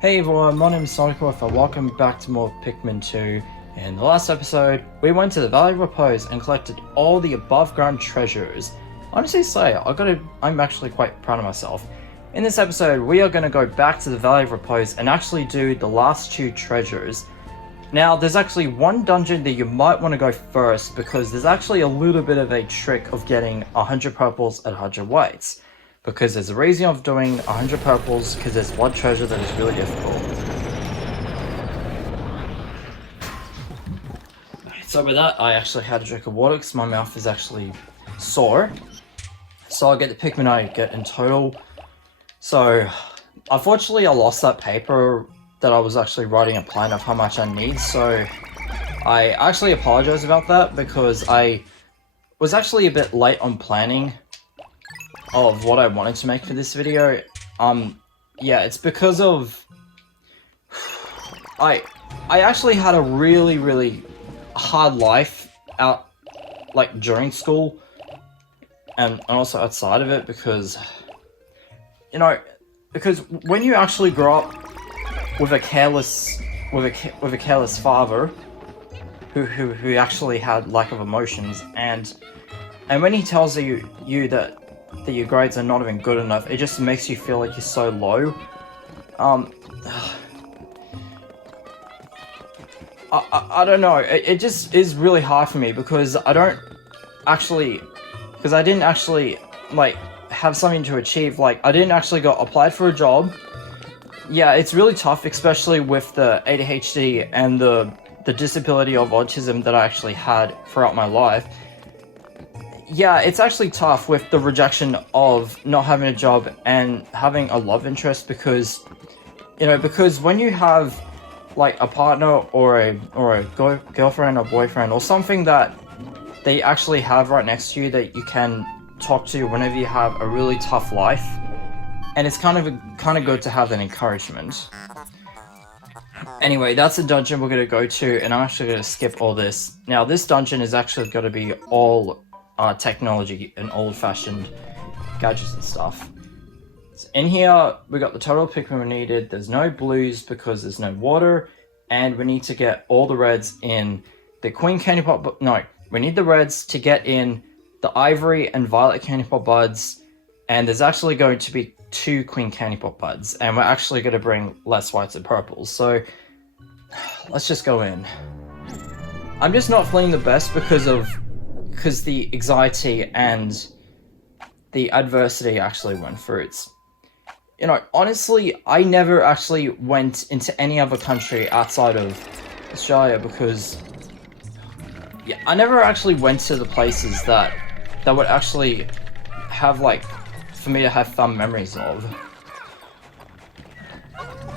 Hey everyone, my name is Sonic and welcome back to more Pikmin 2. In the last episode, we went to the Valley of Repose and collected all the above ground treasures. Honestly say, I'm actually quite proud of myself. In this episode, we are going to go back to the Valley of Repose and actually do the last two treasures. Now, there's actually one dungeon that you might want to go first because there's actually a little bit of a trick of getting 100 purples at 100 whites. Because there's a reason of doing 100 purples, because there's one treasure that is really difficult. So with that, I actually had a drink of water because my mouth is actually sore. So I'll get the Pikmin I get in total. So, unfortunately I lost that paper that I was actually writing a plan of how much I need, so I actually apologize about that because I was actually a bit late on planning of what I wanted to make for this video. Yeah, it's because of I actually had a really hard life out, like, during school and also outside of it, because you know, because when you actually grow up with a careless father who actually had lack of emotions, and when he tells you that your grades are not even good enough, it just makes you feel like you're so low. I don't know, it just is really hard for me because I didn't actually, like, have something to achieve. Like, I didn't actually go applied for a job. Yeah, it's really tough, especially with the ADHD and the disability of autism that I actually had throughout my life. Yeah, it's actually tough with the rejection of not having a job and having a love interest, because, you know, because when you have, like, a partner or a girlfriend or boyfriend or something that they actually have right next to you that you can talk to whenever you have a really tough life, and it's kind of good to have that encouragement. Anyway, that's the dungeon we're going to go to, and I'm actually going to skip all this. Now, this dungeon is actually going to be all technology and old-fashioned gadgets and stuff. So in here, we got the total Pikmin we needed. There's no blues because there's no water, and we need to get all the reds in the Queen Candy Pot. No, we need the reds to get in the Ivory and Violet Candy Pot buds, and there's actually going to be 2 Queen Candy Pot buds, and we're actually going to bring less whites and purples. So let's just go in. I'm just not feeling the best because the anxiety and the adversity actually went through. It's, you know, honestly, I never actually went into any other country outside of Australia because, yeah, I never actually went to the places that would actually have, like, for me to have fun memories of.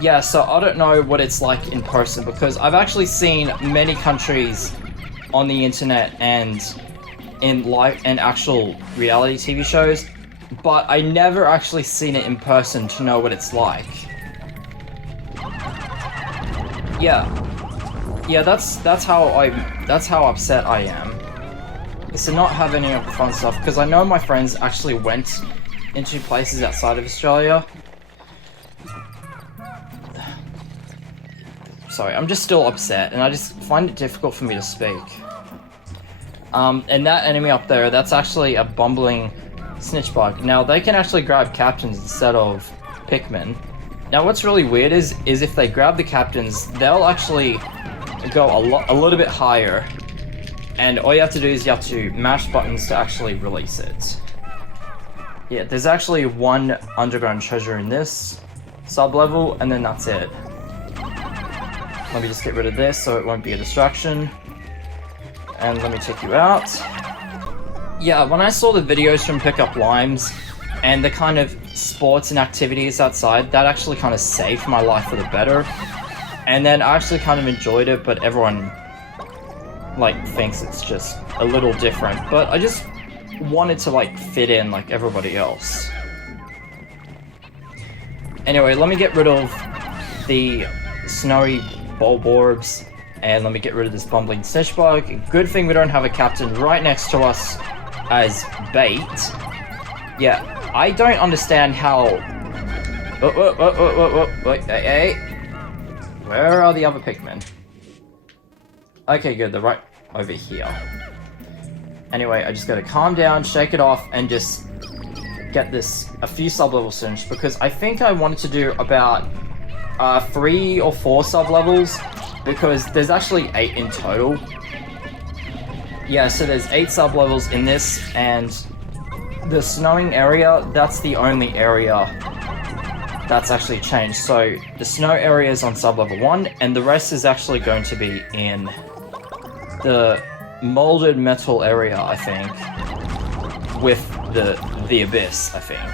Yeah, so I don't know what it's like in person because I've actually seen many countries on the internet and in live and actual reality TV shows, but I never actually seen it in person to know what it's like. Yeah, that's how upset I am. Is to not have any of the fun stuff, because I know my friends actually went into places outside of Australia. Sorry, I'm just still upset, and I just find it difficult for me to speak. And that enemy up there, that's actually a bumbling snitch bug. Now, they can actually grab captains instead of Pikmin. Now, what's really weird is if they grab the captains, they'll actually go a little bit higher. And all you have to do is you have to mash buttons to actually release it. Yeah, there's actually one underground treasure in this sub-level, and then that's it. Let me just get rid of this so it won't be a distraction. And let me take you out. Yeah, when I saw the videos from Pick Up Limes and the kind of sports and activities outside, that actually kind of saved my life for the better. And then I actually kind of enjoyed it, but everyone, like, thinks it's just a little different. But I just wanted to, like, fit in like everybody else. Anyway, let me get rid of the snowy bulb orbs, and let me get rid of this bumbling snitch bug. Good thing we don't have a captain right next to us as bait. Yeah, I don't understand how Wait, hey. Where are the other Pikmin? Okay, good, they're right over here. Anyway, I just gotta calm down, shake it off, and just get a few sub-levels finished, because I think I wanted to do about 3 or 4 sub-levels, because there's actually 8 in total. Yeah, so there's 8 sub-levels in this, and the snowing area, that's the only area that's actually changed. So the snow area is on sub-level 1, and the rest is actually going to be in the molded metal area, I think, with the abyss, I think,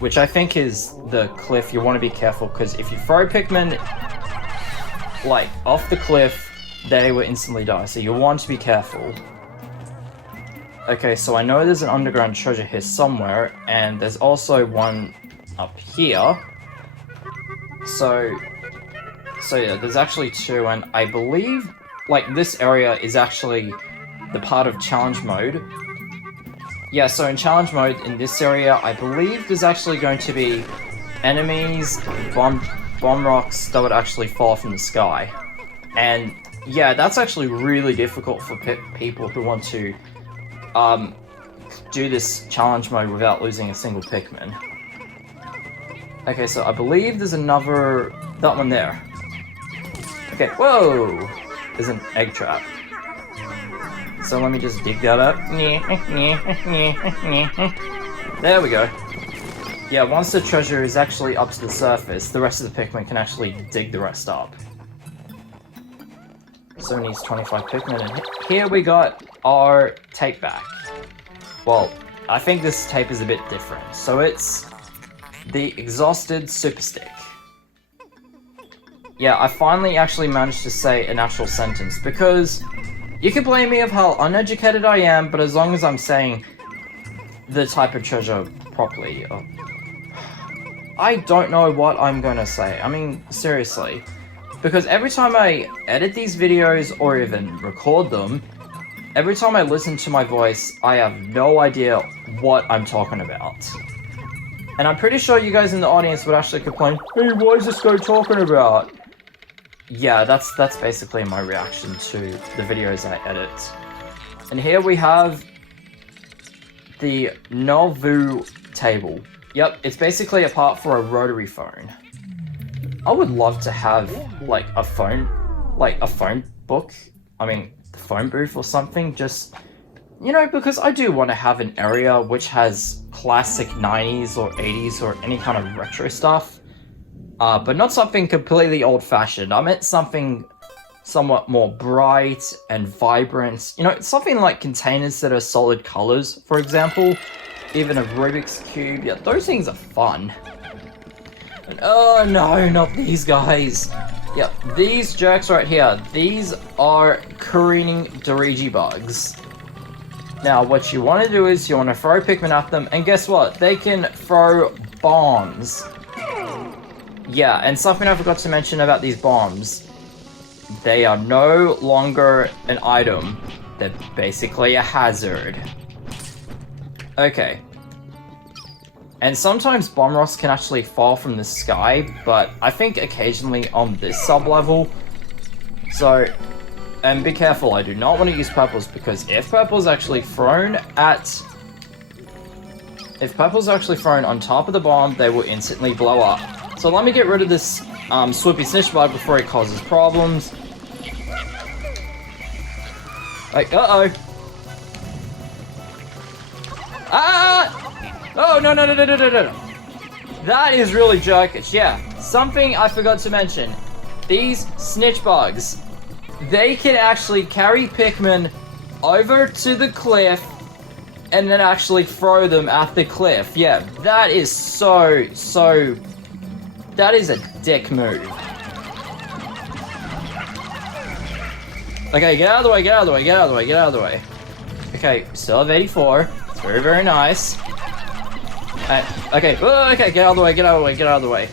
which I think is the cliff. You want to be careful, because if you throw Pikmin like off the cliff, they will instantly die, so you want to be careful. Okay, so I know there's an underground treasure here somewhere, and there's also one up here. So yeah, there's actually 2, and I believe, like, this area is actually the part of challenge mode. Yeah, so in challenge mode, in this area, I believe there's actually going to be enemies, bomb rocks that would actually fall from the sky. And yeah, that's actually really difficult for people who want to do this challenge mode without losing a single Pikmin. Okay, so I believe there's another... that one there. Okay, whoa! There's an egg trap. So let me just dig that up. There we go. Yeah, once the treasure is actually up to the surface, the rest of the Pikmin can actually dig the rest up. So it needs 25 Pikmin, and here we got our tape back. Well, I think this tape is a bit different. So it's the exhausted super stick. Yeah, I finally actually managed to say an actual sentence, because you can blame me of how uneducated I am, but as long as I'm saying the type of treasure properly, I don't know what I'm gonna say. I mean, seriously. Because every time I edit these videos or even record them, every time I listen to my voice, I have no idea what I'm talking about. And I'm pretty sure you guys in the audience would actually complain, "Hey, what is this guy talking about?" Yeah, that's basically my reaction to the videos I edit. And here we have the Novu table. Yep, it's basically a part for a rotary phone. I would love to have like a phone book. I mean, the phone booth or something, just, you know, because I do want to have an area which has classic 90s or 80s or any kind of retro stuff. But not something completely old-fashioned. I meant something somewhat more bright and vibrant. You know, something like containers that are solid colors, for example. Even a Rubik's Cube. Yeah, those things are fun. And, oh no, not these guys. Yeah, these jerks right here. These are careening Doriji bugs. Now, what you want to do is you want to throw Pikmin at them, and guess what? They can throw bombs. Yeah, and something I forgot to mention about these bombs. They are no longer an item. They're basically a hazard. Okay. And sometimes bomb rocks can actually fall from the sky, but I think occasionally on this sub-level. So, and be careful, I do not want to use purples, because if purple's actually thrown on top of the bomb, they will instantly blow up. So let me get rid of this swoopy snitch bug before it causes problems. Like, uh-oh. Ah! Oh, no. That is really jerkish, yeah. Something I forgot to mention. These snitch bugs, they can actually carry Pikmin over to the cliff and then actually throw them at the cliff. Yeah, that is so... that is a dick move. Okay, get out of the way. Okay, still have 84. It's very, very nice. Okay, get out of the way.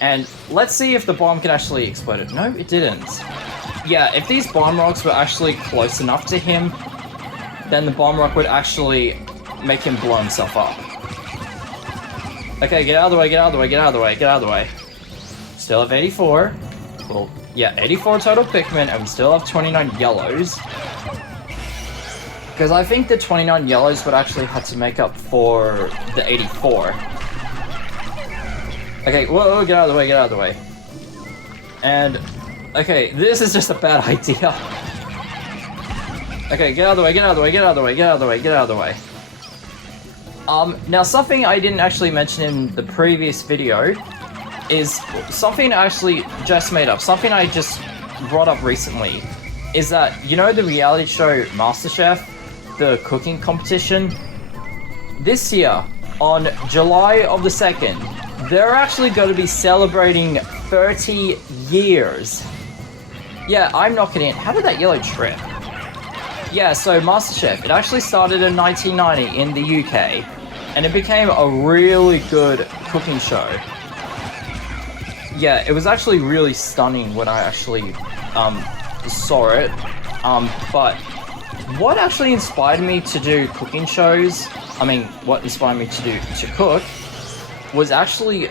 And let's see if the bomb can actually explode it. No, it didn't. Yeah, if these bomb rocks were actually close enough to him, then the bomb rock would actually make him blow himself up. Okay, get out of the way, get out of the way, get out of the way, get out of the way. Still have 84. Well, yeah, 84 total Pikmin, and we still have 29 yellows. Because I think the 29 yellows would actually have to make up for the 84. Okay, whoa, get out of the way, get out of the way. And, okay, this is just a bad idea. Okay, get out of the way, get out of the way, get out of the way, get out of the way, get out of the way. Now something I didn't actually mention in the previous video is something I actually just made up, something I just brought up recently, is that, you know the reality show MasterChef, the cooking competition? This year, on July of the 2nd, they're actually going to be celebrating 30 years. Yeah, I'm not kidding. How did that yellow trip? Yeah, so MasterChef, it actually started in 1990 in the UK, and it became a really good cooking show. Yeah, it was actually really stunning when I actually saw it. But what actually inspired me to do cooking shows, what inspired me to cook, was actually,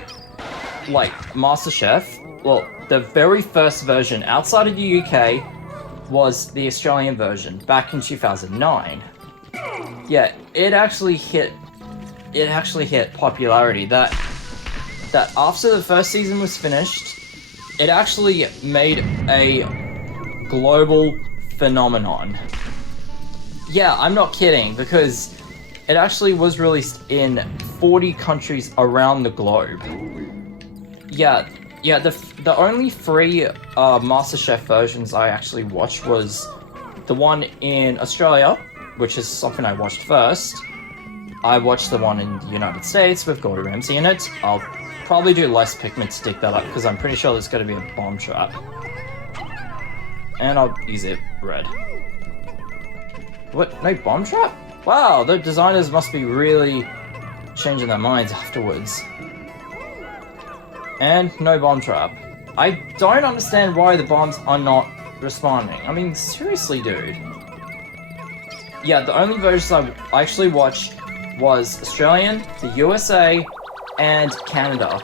like, MasterChef. Well, the very first version outside of the UK was the Australian version back in 2009. Yeah, it actually hit popularity that after the first season was finished, it actually made a global phenomenon. Yeah, I'm not kidding, because it actually was released in 40 countries around the globe. Yeah, the only 3 MasterChef versions I actually watched was the one in Australia, which is something I watched first. I watched the one in the United States with Gordon Ramsay in it. I'll probably do less Pikmin to dig that up, because I'm pretty sure there's going to be a bomb trap. And I'll use it red. What? No bomb trap? Wow, the designers must be really changing their minds afterwards. And no bomb trap. I don't understand why the bombs are not responding. I mean, seriously, dude. Yeah, the only versions I actually watched was Australian, the USA, and Canada.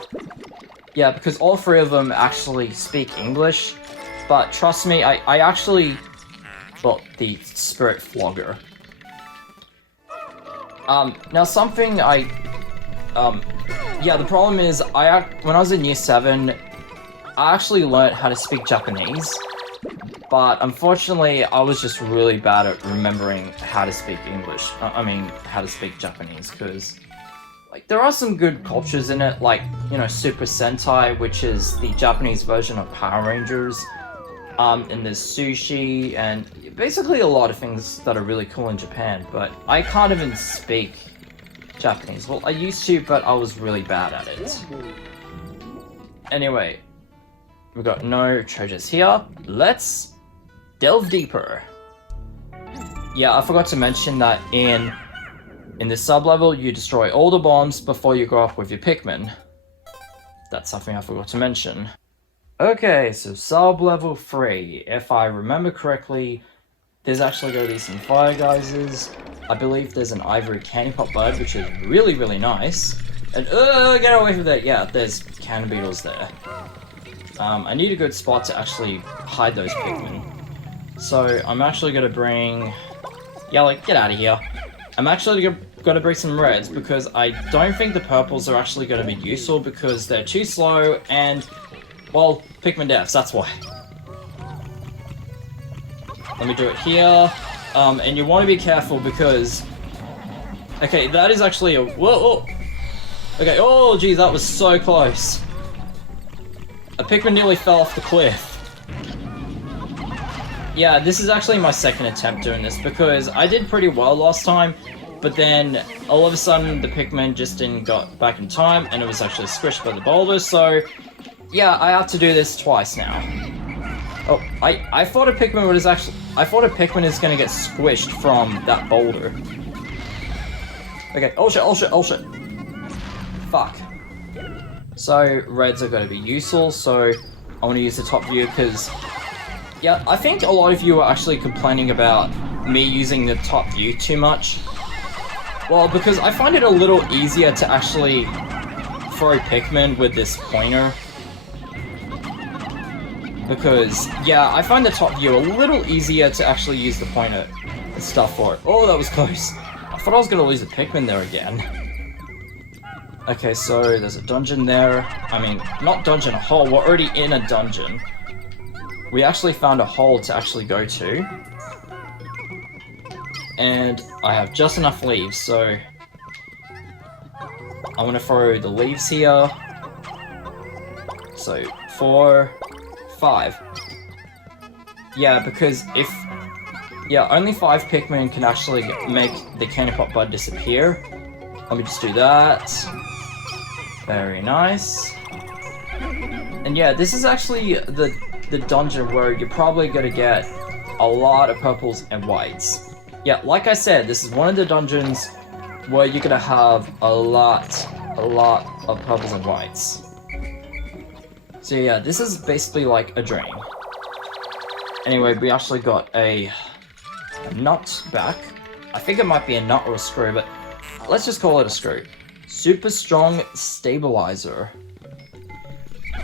Yeah, because all 3 of them actually speak English. But trust me, I actually... Well, the Spirit Flogger. Now something yeah, the problem is, when I was in Year 7, I actually learned how to speak Japanese. But unfortunately, I was just really bad at remembering how to speak English. How to speak Japanese, because... Like, there are some good cultures in it, like, you know, Super Sentai, which is the Japanese version of Power Rangers. And there's sushi, and basically a lot of things that are really cool in Japan, but I can't even speak Japanese. Well, I used to, but I was really bad at it. Anyway, we've got no treasures here. Let's delve deeper. Yeah, I forgot to mention that in this sub-level, you destroy all the bombs before you go up with your Pikmin. That's something I forgot to mention. Okay, so sub-level 3. If I remember correctly, there's actually going to be some fire geysers. I believe there's an ivory candy pop bird, which is really, really nice. And, get away from that! Yeah, there's cannon beetles there. I need a good spot to actually hide those Pikmin. So, I'm actually going to bring... Yeah, like, get out of here. I'm actually going to bring some reds, because I don't think the purples are actually going to be useful, because they're too slow, and... Well, Pikmin deaths, that's why. Let me do it here. And you want to be careful because... Okay, that is actually a... Whoa! Okay, oh geez, that was so close. A Pikmin nearly fell off the cliff. Yeah, this is actually my second attempt doing this because I did pretty well last time, but then all of a sudden the Pikmin just didn't got back in time and it was actually squished by the boulder, so yeah, I have to do this twice now. Oh, I thought a Pikmin was actually... I thought a Pikmin is gonna get squished from that boulder. Okay, oh shit, oh shit, oh shit. Fuck. So, reds are gonna be useful, so I want to use the top view because... Yeah, I think a lot of you are actually complaining about me using the top view too much. Well, because I find it a little easier to actually throw Pikmin with this pointer. Because, yeah, I find the top view a little easier to actually use the pointer and stuff for it. Oh, that was close. I thought I was gonna lose a Pikmin there again. Okay, so there's a dungeon there. I mean, not dungeon, a hole. We're already in a dungeon. We actually found a hole to actually go to. And I have just enough leaves, so I'm gonna throw the leaves here. So, 4, 5. Yeah, because if... Yeah, only 5 Pikmin can actually make the candy pop bud disappear. Let me just do that. Very nice. And yeah, this is actually the dungeon where you're probably gonna get a lot of purples and whites. Yeah, like I said, this is one of the dungeons where you're gonna have a lot of purples and whites. So yeah, this is basically like a drain. Anyway, we actually got a nut back. I think it might be a nut or a screw, but let's just call it a screw. Super strong stabilizer.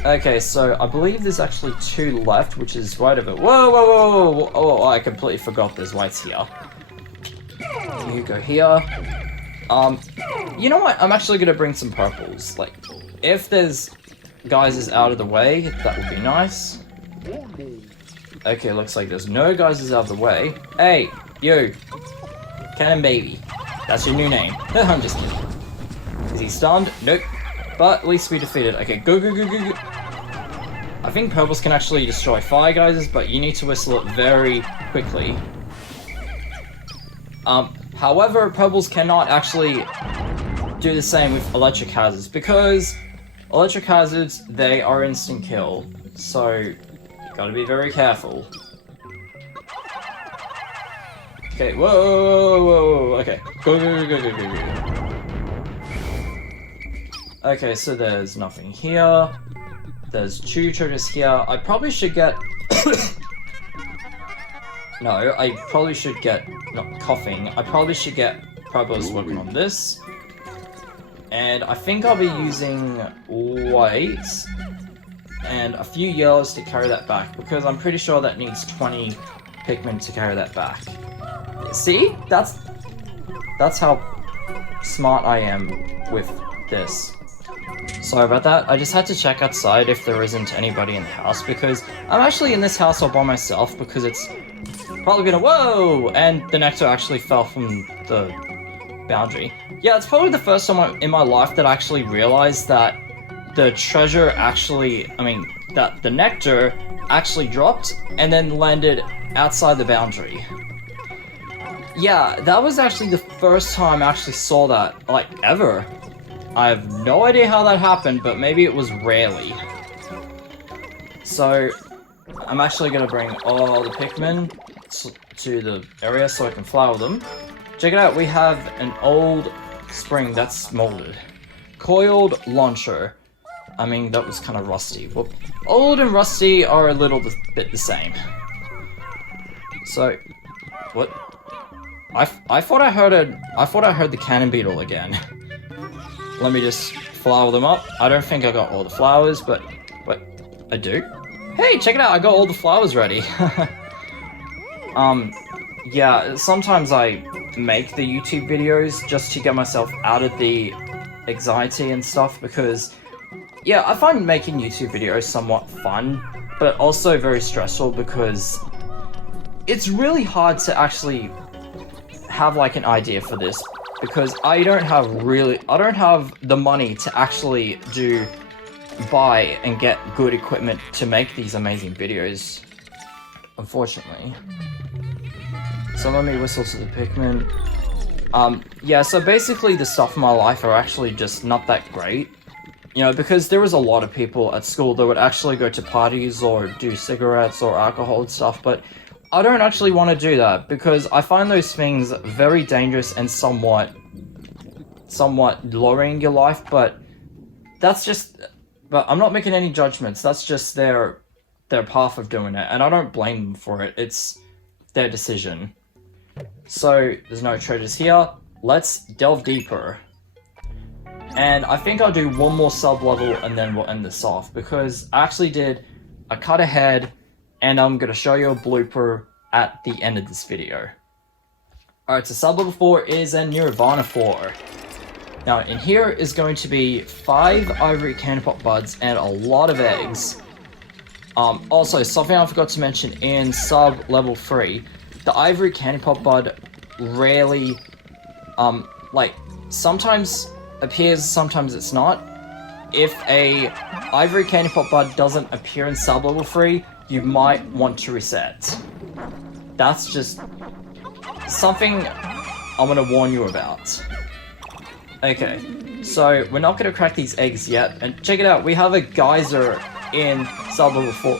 Okay, so I believe there's actually 2 left, which is right over. Whoa, whoa, whoa, whoa! Oh, I completely forgot there's whites here. You go here. You know what? I'm actually gonna bring some purples. Like, if there's guys is out of the way, that would be nice. Okay, looks like there's no guys is out of the way. Hey, you, Cannon Baby. That's your new name. I'm just kidding. Is he stunned? Nope. But at least we defeated. Okay, go, go, go, go, go. I think purples can actually destroy fire geysers, but you need to whistle it very quickly. However, purples cannot actually do the same with electric hazards, because electric hazards, they are instant kill. So, you gotta be very careful. Okay, whoa, whoa, whoa, whoa, okay. Go, go, go, go, go, go, go. Okay, so there's nothing here. There's 2 treasures here. I probably should get... No, I probably should get... Not coughing. I probably should get purples working on this. And I think I'll be using white and a few yellows to carry that back, because I'm pretty sure that needs 20 Pikmin to carry that back. See? That's how smart I am with this. Sorry about that. I just had to check outside if there isn't anybody in the house, because I'm actually in this house all by myself, because it's probably gonna... Whoa! And the nectar actually fell from the boundary. Yeah, it's probably the first time in my life that I actually realized that the treasure actually... I mean, that the nectar actually dropped and then landed outside the boundary. Yeah, that was actually the first time I actually saw that, like, ever. I have no idea how that happened, but maybe it was rarely. So, I'm actually gonna bring all the Pikmin to the area so I can flower them. Check it out, we have an old spring that's molded. Coiled launcher. I mean, that was kind of rusty. Well, old and rusty are a little bit the same. So, what? I thought I heard the cannon beetle again. Let me just flower them up. I don't think I got all the flowers, but I do. Hey, check it out! I got all the flowers ready. Yeah, sometimes I make the YouTube videos just to get myself out of the anxiety and stuff, because yeah, I find making YouTube videos somewhat fun, but also very stressful, because it's really hard to actually have like an idea for this, because I don't have the money to actually buy and get good equipment to make these amazing videos, unfortunately. So let me whistle to the Pikmin. Yeah, so basically the stuff in my life are actually just not that great. You know, because there was a lot of people at school that would actually go to parties or do cigarettes or alcohol and stuff, but I don't actually want to do that, because I find those things very dangerous and somewhat lowering your life, but I'm not making any judgments. That's just their path of doing it, and I don't blame them for it. It's their decision. So, there's no treasures here. Let's delve deeper. And I think I'll do one more sub-level and then we'll end this off, because I actually did a cut ahead and I'm going to show you a blooper at the end of this video. Alright, so sub-level 4 is a Nirvana 4. Now, in here is going to be 5 ivory candy pop buds and a lot of eggs. Also, something I forgot to mention in sub-level 3, the ivory candy pop bud rarely, like, sometimes appears, sometimes it's not. If a ivory candy pop bud doesn't appear in sub-level 3, you might want to reset. That's just something I'm gonna warn you about. Okay, so we're not gonna crack these eggs yet, and check it out, we have a geyser in sub-level 4.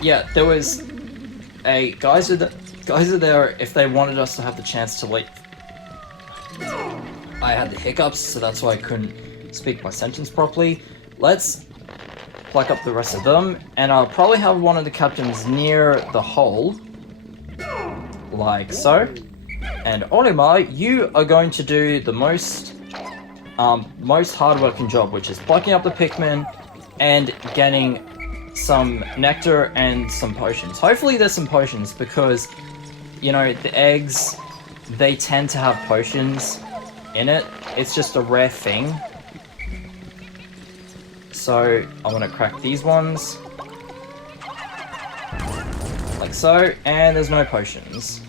Yeah, there was a geyser there if they wanted us to have the chance to leave. I had the hiccups, so that's why I couldn't speak my sentence properly. Let's pluck up the rest of them, and I'll probably have one of the captains near the hole, like so. And Olimar, you are going to do the most hard-working job, which is plucking up the Pikmin and getting some nectar and some potions. Hopefully there's some potions, because, you know, the eggs, they tend to have potions in it. It's just a rare thing. So I want to crack these ones, like so, and there's no potions.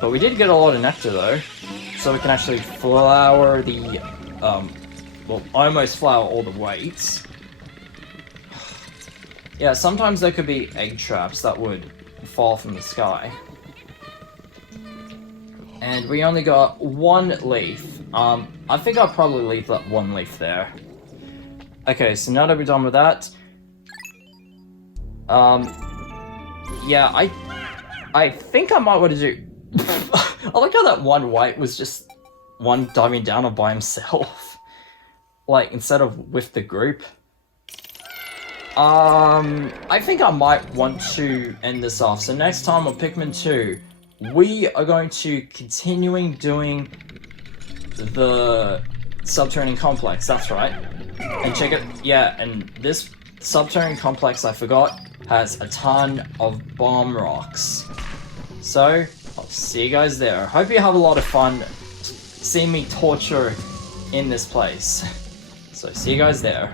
But we did get a lot of nectar though, so we can actually flour the, well, almost flour all the weights. Yeah, sometimes there could be egg traps that would fall from the sky. And we only got one leaf. I think I'll probably leave that one leaf there. Okay, so now that we're done with that, yeah, I think I might want to do. I like how that one white was just one diving down all by himself, like instead of with the group. I think I might want to end this off. So next time on Pikmin 2, we are going to continuing doing the subterranean complex. That's right. And check it. Yeah, and this subterranean complex, I forgot, has a ton of bomb rocks. So I'll see you guys there. Hope you have a lot of fun seeing me torture in this place. So see you guys there.